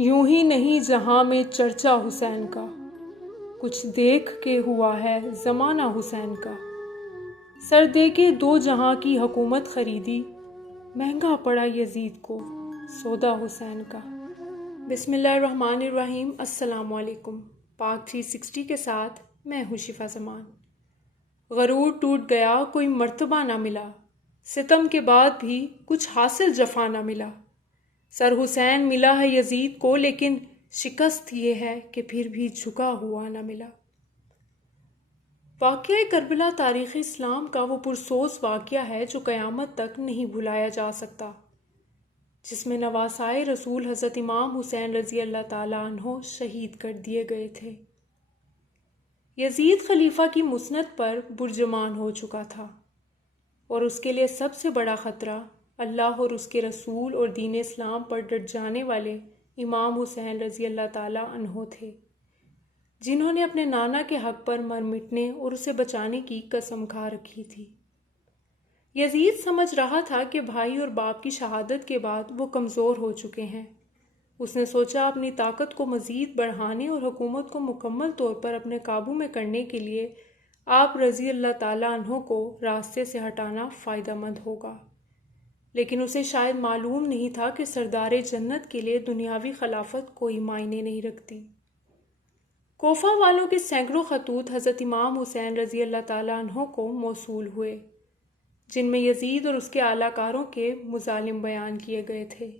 یوں ہی نہیں جہاں میں چرچا حسین کا، کچھ دیکھ کے ہوا ہے زمانہ حسین کا۔ سر دے کے دو جہاں کی حکومت خریدی، مہنگا پڑا یزید کو سودا حسین کا۔ بسم اللہ الرحمن الرحیم۔ السلام علیکم۔ پاک 360 کے ساتھ میں ہوں شفا زمان۔ غرور ٹوٹ گیا کوئی مرتبہ نہ ملا، ستم کے بعد بھی کچھ حاصل جفا نہ ملا۔ سر حسین ملا ہے یزید کو، لیکن شکست یہ ہے کہ پھر بھی جھکا ہوا نہ ملا۔ واقعہ کربلا تاریخ اسلام کا وہ پرسوز واقعہ ہے جو قیامت تک نہیں بھلایا جا سکتا، جس میں نواسائے رسول حضرت امام حسین رضی اللہ تعالیٰ عنہ شہید کر دیے گئے تھے۔ یزید خلیفہ کی مسند پر برجمان ہو چکا تھا، اور اس کے لیے سب سے بڑا خطرہ اللہ اور اس کے رسول اور دین اسلام پر ڈٹ جانے والے امام حسین رضی اللہ تعالیٰ عنہ تھے، جنہوں نے اپنے نانا کے حق پر مر مٹنے اور اسے بچانے کی قسم کھا رکھی تھی۔ یزید سمجھ رہا تھا کہ بھائی اور باپ کی شہادت کے بعد وہ کمزور ہو چکے ہیں۔ اس نے سوچا اپنی طاقت کو مزید بڑھانے اور حکومت کو مکمل طور پر اپنے قابو میں کرنے کے لیے آپ رضی اللہ تعالیٰ عنہ کو راستے سے ہٹانا فائدہ مند ہوگا، لیکن اسے شاید معلوم نہیں تھا کہ سردار جنت کے لیے دنیاوی خلافت کوئی معنی نہیں رکھتی۔ کوفہ والوں کے سینکڑوں خطوط حضرت امام حسین رضی اللہ تعالیٰ عنہ کو موصول ہوئے، جن میں یزید اور اس کے اعلیٰ کاروں کے مظالم بیان کیے گئے تھے،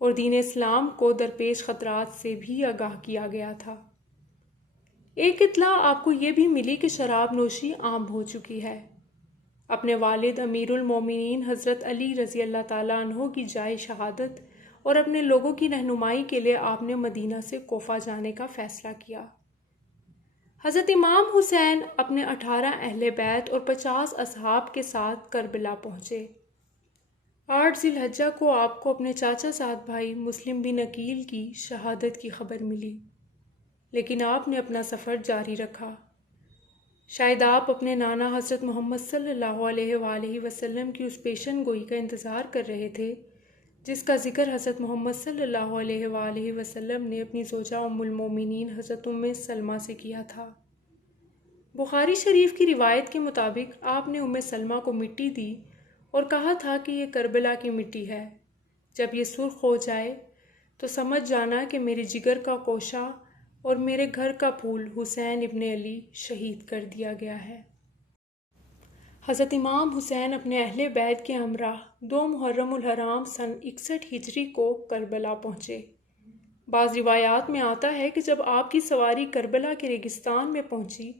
اور دین اسلام کو درپیش خطرات سے بھی آگاہ کیا گیا تھا۔ ایک اطلاع آپ کو یہ بھی ملی کہ شراب نوشی عام ہو چکی ہے۔ اپنے والد امیر المومنین حضرت علی رضی اللہ تعالیٰ عنہ کی جائے شہادت اور اپنے لوگوں کی رہنمائی کے لیے آپ نے مدینہ سے کوفہ جانے کا فیصلہ کیا۔ حضرت امام حسین اپنے 18 اہل بیت اور 50 اصحاب کے ساتھ کربلا پہنچے۔ 8 ذی الحجہ کو آپ کو اپنے چاچا زاد بھائی مسلم بن عقیل کی شہادت کی خبر ملی، لیکن آپ نے اپنا سفر جاری رکھا۔ شاید آپ اپنے نانا حضرت محمد صلی اللہ علیہ وآلہ وسلم کی اس پیشن گوئی کا انتظار کر رہے تھے جس کا ذکر حضرت محمد صلی اللہ علیہ وآلہ وسلم نے اپنی زوجہ ام المومنین حضرت ام سلمہ سے کیا تھا۔ بخاری شریف کی روایت کے مطابق آپ نے ام سلمہ کو مٹی دی اور کہا تھا کہ یہ کربلا کی مٹی ہے، جب یہ سرخ ہو جائے تو سمجھ جانا کہ میرے جگر کا کوشہ اور میرے گھر کا پھول حسین ابن علی شہید کر دیا گیا ہے۔ حضرت امام حسین اپنے اہل بیت کے ہمراہ 2 محرم الحرام سن 61 ہجری کو کربلا پہنچے۔ بعض روایات میں آتا ہے کہ جب آپ کی سواری کربلا کے ریگستان میں پہنچی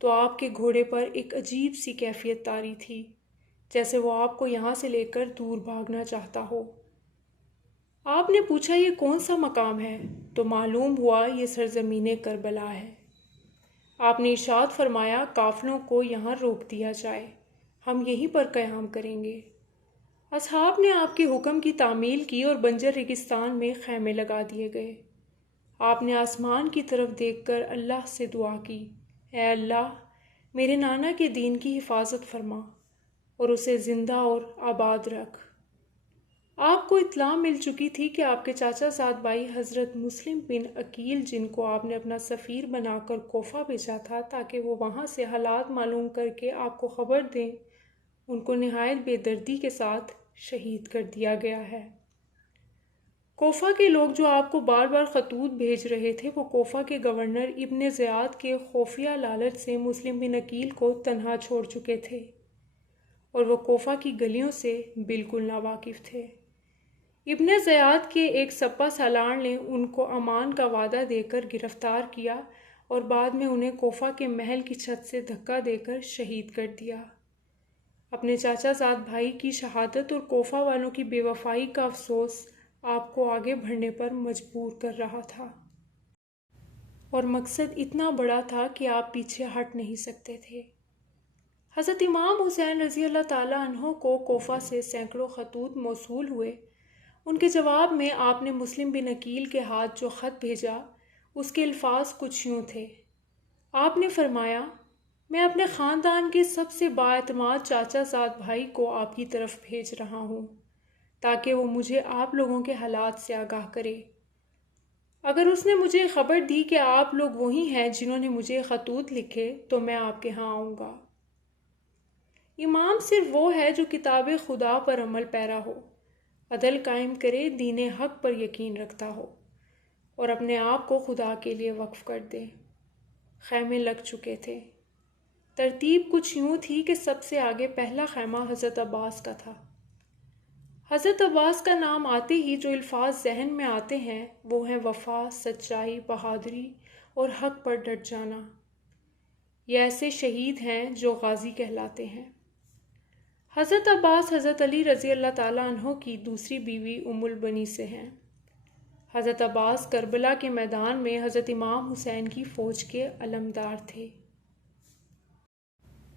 تو آپ کے گھوڑے پر ایک عجیب سی کیفیت طاری تھی، جیسے وہ آپ کو یہاں سے لے کر دور بھاگنا چاہتا ہو۔ آپ نے پوچھا یہ کون سا مقام ہے؟ تو معلوم ہوا یہ سرزمین کربلا ہے۔ آپ نے ارشاد فرمایا قافلوں کو یہاں روک دیا جائے، ہم یہیں پر قیام کریں گے۔ اصحاب نے آپ کے حکم کی تعمیل کی اور بنجر ریگستان میں خیمے لگا دیے گئے۔ آپ نے آسمان کی طرف دیکھ کر اللہ سے دعا کی، اے اللہ میرے نانا کے دین کی حفاظت فرما اور اسے زندہ اور آباد رکھ۔ آپ کو اطلاع مل چکی تھی کہ آپ کے چاچا زاد بھائی حضرت مسلم بن عقیل، جن کو آپ نے اپنا سفیر بنا کر کوفہ بھیجا تھا تاکہ وہ وہاں سے حالات معلوم کر کے آپ کو خبر دیں، ان کو نہایت بے دردی کے ساتھ شہید کر دیا گیا ہے۔ کوفہ کے لوگ جو آپ کو بار بار خطوط بھیج رہے تھے، وہ کوفہ کے گورنر ابن زیاد کے خفیہ لالچ سے مسلم بن عقیل کو تنہا چھوڑ چکے تھے، اور وہ کوفہ کی گلیوں سے بالکل ناواقف تھے۔ ابن زیاد کے ایک سپہ سالار نے ان کو امان کا وعدہ دے کر گرفتار کیا اور بعد میں انہیں کوفہ کے محل کی چھت سے دھکا دے کر شہید کر دیا۔ اپنے چاچا زاد بھائی کی شہادت اور کوفہ والوں کی بے وفائی کا افسوس آپ کو آگے بڑھنے پر مجبور کر رہا تھا، اور مقصد اتنا بڑا تھا کہ آپ پیچھے ہٹ نہیں سکتے تھے۔ حضرت امام حسین رضی اللہ تعالیٰ عنہ کو کوفہ سے سینکڑوں خطوط موصول ہوئے۔ ان کے جواب میں آپ نے مسلم بن عقیل کے ہاتھ جو خط بھیجا، اس کے الفاظ کچھ یوں تھے۔ آپ نے فرمایا میں اپنے خاندان کے سب سے بااعتماد چاچا زاد بھائی کو آپ کی طرف بھیج رہا ہوں تاکہ وہ مجھے آپ لوگوں کے حالات سے آگاہ کرے۔ اگر اس نے مجھے خبر دی کہ آپ لوگ وہی ہیں جنہوں نے مجھے خطوط لکھے تو میں آپ کے ہاں آؤں گا۔ امام صرف وہ ہے جو کتاب خدا پر عمل پیرا ہو، عدل قائم کرے، دین حق پر یقین رکھتا ہو اور اپنے آپ کو خدا کے لیے وقف کر دے۔ خیمے لگ چکے تھے۔ ترتیب کچھ یوں تھی کہ سب سے آگے پہلا خیمہ حضرت عباس کا تھا۔ حضرت عباس کا نام آتے ہی جو الفاظ ذہن میں آتے ہیں وہ ہیں وفا، سچائی، بہادری اور حق پر ڈٹ جانا۔ یہ ایسے شہید ہیں جو غازی کہلاتے ہیں۔ حضرت عباس حضرت علی رضی اللہ تعالیٰ عنہ کی دوسری بیوی ام البنی سے ہیں۔ حضرت عباس کربلا کے میدان میں حضرت امام حسین کی فوج کے علمدار تھے۔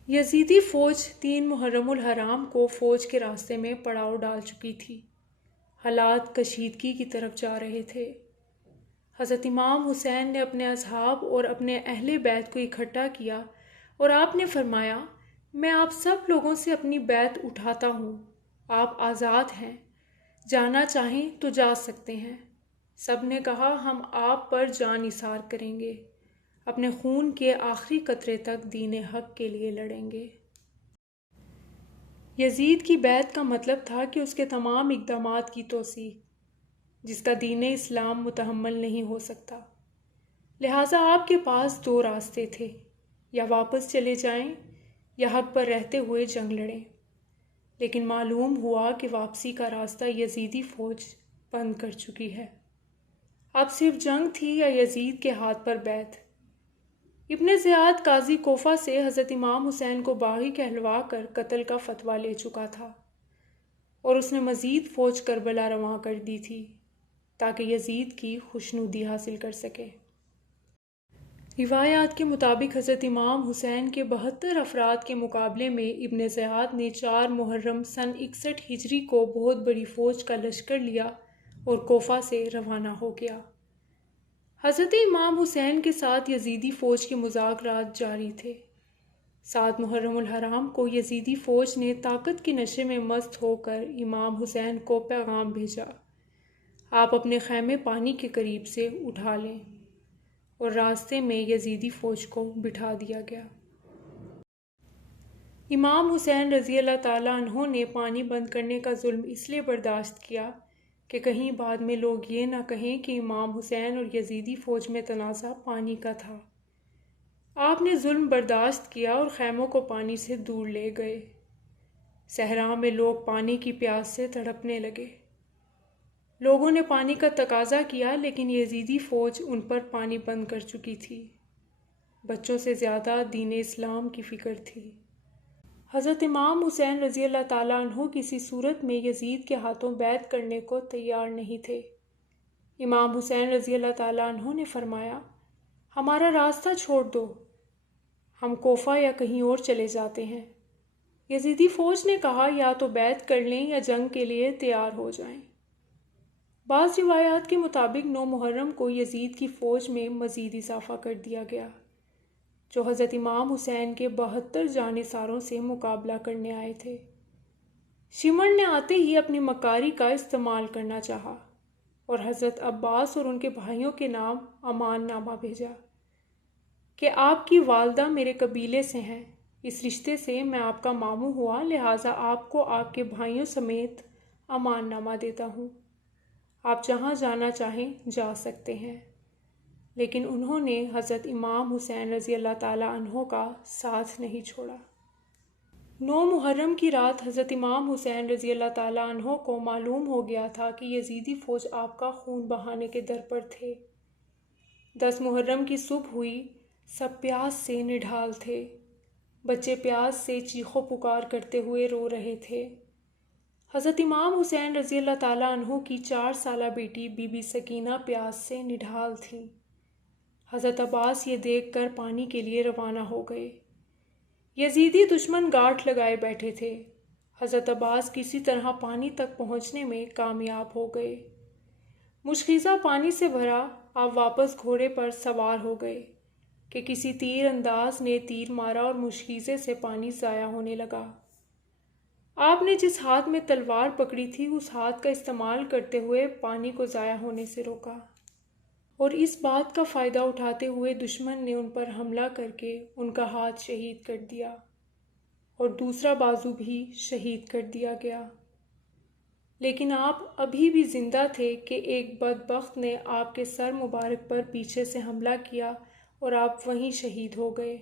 یزیدی فوج 3 محرم الحرام کو فوج کے راستے میں پڑاؤ ڈال چکی تھی۔ حالات کشیدگی کی طرف جا رہے تھے۔ حضرت امام حسین نے اپنے اصحاب اور اپنے اہل بیت کو اکٹھا کیا اور آپ نے فرمایا، میں آپ سب لوگوں سے اپنی بیعت اٹھاتا ہوں، آپ آزاد ہیں، جانا چاہیں تو جا سکتے ہیں۔ سب نے کہا ہم آپ پر جان نثار کریں گے، اپنے خون کے آخری قطرے تک دین حق کے لیے لڑیں گے۔ یزید کی بیعت کا مطلب تھا کہ اس کے تمام اقدامات کی توثیق، جس کا دین اسلام متحمل نہیں ہو سکتا۔ لہٰذا آپ کے پاس 2 راستے تھے، یا واپس چلے جائیں یا حق پر رہتے ہوئے جنگ لڑیں۔ لیکن معلوم ہوا کہ واپسی کا راستہ یزیدی فوج بند کر چکی ہے۔ اب صرف جنگ تھی یا یزید کے ہاتھ پر بیعت۔ ابن زیاد قاضی کوفہ سے حضرت امام حسین کو باغی کہلوا کر قتل کا فتویٰ لے چکا تھا اور اس نے مزید فوج کربلا رواں کر دی تھی تاکہ یزید کی خوشنودی حاصل کر سکے۔ روایات کے مطابق حضرت امام حسین کے 72 افراد کے مقابلے میں ابن زیاد نے 4 محرم سن 61 ہجری کو بہت بڑی فوج کا لشکر لیا اور کوفہ سے روانہ ہو گیا۔ حضرت امام حسین کے ساتھ یزیدی فوج کے مذاکرات جاری تھے۔ 7 محرم الحرام کو یزیدی فوج نے طاقت کے نشے میں مست ہو کر امام حسین کو پیغام بھیجا، آپ اپنے خیمے پانی کے قریب سے اٹھا لیں، اور راستے میں یزیدی فوج کو بٹھا دیا گیا۔ امام حسین رضی اللہ تعالیٰ عنہ نے پانی بند کرنے کا ظلم اس لیے برداشت کیا کہ کہیں بعد میں لوگ یہ نہ کہیں کہ امام حسین اور یزیدی فوج میں تنازع پانی کا تھا۔ آپ نے ظلم برداشت کیا اور خیموں کو پانی سے دور لے گئے۔ صحرا میں لوگ پانی کی پیاس سے تڑپنے لگے۔ لوگوں نے پانی کا تقاضا کیا لیکن یزیدی فوج ان پر پانی بند کر چکی تھی۔ بچوں سے زیادہ دین اسلام کی فکر تھی۔ حضرت امام حسین رضی اللہ تعالیٰ عنہ کسی صورت میں یزید کے ہاتھوں بیعت کرنے کو تیار نہیں تھے۔ امام حسین رضی اللہ تعالیٰ عنہ نے فرمایا، ہمارا راستہ چھوڑ دو، ہم کوفہ یا کہیں اور چلے جاتے ہیں۔ یزیدی فوج نے کہا یا تو بیعت کر لیں یا جنگ کے لیے تیار ہو جائیں۔ بعض روایات کے مطابق 9 محرم کو یزید کی فوج میں مزید اضافہ کر دیا گیا، جو حضرت امام حسین کے 72 جانثاروں سے مقابلہ کرنے آئے تھے۔ شمر نے آتے ہی اپنی مکاری کا استعمال کرنا چاہا اور حضرت عباس اور ان کے بھائیوں کے نام امان نامہ بھیجا کہ آپ کی والدہ میرے قبیلے سے ہیں، اس رشتے سے میں آپ کا ماموں ہوا، لہٰذا آپ کو آپ کے بھائیوں سمیت امان نامہ دیتا ہوں، آپ جہاں جانا چاہیں جا سکتے ہیں۔ لیکن انہوں نے حضرت امام حسین رضی اللہ تعالیٰ عنہ کا ساتھ نہیں چھوڑا۔ 9 محرم کی رات حضرت امام حسین رضی اللہ تعالیٰ عنہ کو معلوم ہو گیا تھا کہ یزیدی فوج آپ کا خون بہانے کے در پر تھے۔ 10 محرم کی صبح ہوئی، سب پیاس سے نڈھال تھے، بچے پیاس سے چیخ و پکار کرتے ہوئے رو رہے تھے۔ حضرت امام حسین رضی اللہ تعالیٰ عنہ کی 4 سالہ بیٹی بی بی سکینہ پیاس سے نڈھال تھیں۔ حضرت عباس یہ دیکھ کر پانی کے لیے روانہ ہو گئے۔ یزیدی دشمن گاٹھ لگائے بیٹھے تھے۔ حضرت عباس کسی طرح پانی تک پہنچنے میں کامیاب ہو گئے۔ مشکیزہ پانی سے بھرا، آپ واپس گھوڑے پر سوار ہو گئے کہ کسی تیر انداز نے تیر مارا اور مشکیزے سے پانی ضائع ہونے لگا۔ آپ نے جس ہاتھ میں تلوار پکڑی تھی اس ہاتھ کا استعمال کرتے ہوئے پانی کو ضائع ہونے سے روکا۔ اور اس بات کا فائدہ اٹھاتے ہوئے دشمن نے ان پر حملہ کر کے ان کا ہاتھ شہید کر دیا اور دوسرا بازو بھی شہید کر دیا گیا۔ لیکن آپ ابھی بھی زندہ تھے کہ ایک بدبخت نے آپ کے سر مبارک پر پیچھے سے حملہ کیا اور آپ وہیں شہید ہو گئے،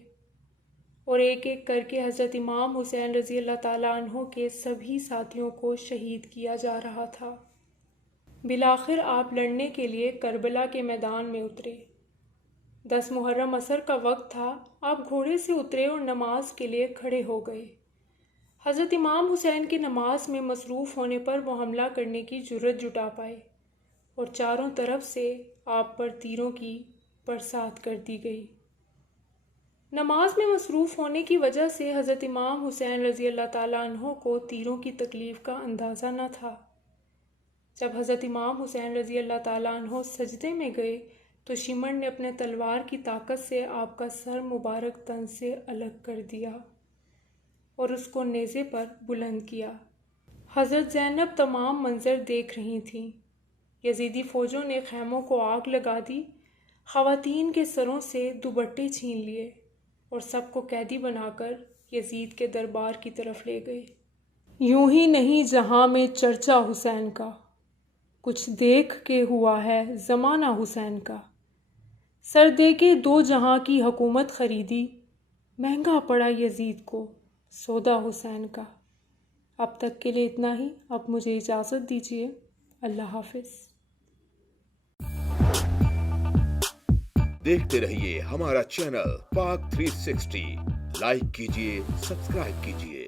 اور ایک ایک کر کے حضرت امام حسین رضی اللہ تعالیٰ عنہ کے سبھی ساتھیوں کو شہید کیا جا رہا تھا۔ بالآخر آپ لڑنے کے لیے کربلا کے میدان میں اترے۔ 10 محرم عصر کا وقت تھا۔ آپ گھوڑے سے اترے اور نماز کے لیے کھڑے ہو گئے۔ حضرت امام حسین کی نماز میں مصروف ہونے پر وہ حملہ کرنے کی جرأت جٹا پائے اور چاروں طرف سے آپ پر تیروں کی برسات کر دی گئی۔ نماز میں مصروف ہونے کی وجہ سے حضرت امام حسین رضی اللہ تعالیٰ عنہ کو تیروں کی تکلیف کا اندازہ نہ تھا۔ جب حضرت امام حسین رضی اللہ تعالیٰ عنہ سجدے میں گئے تو شمر نے اپنے تلوار کی طاقت سے آپ کا سر مبارک تن سے الگ کر دیا اور اس کو نیزے پر بلند کیا۔ حضرت زینب تمام منظر دیکھ رہی تھیں۔ یزیدی فوجوں نے خیموں کو آگ لگا دی، خواتین کے سروں سے دوپٹے چھین لیے اور سب کو قیدی بنا کر یزید کے دربار کی طرف لے گئے۔ یوں ہی نہیں جہاں میں چرچا حسین کا، کچھ دیکھ کے ہوا ہے زمانہ حسین کا۔ سر دے کے 2 جہاں کی حکومت خریدی، مہنگا پڑا یزید کو سودا حسین کا۔ اب تک کے لیے اتنا ہی، اب مجھے اجازت دیجیے۔ اللہ حافظ۔ دیکھتے رہیے ہمارا چینل پاک 360، لائک کیجیے، سبسکرائب کیجیے۔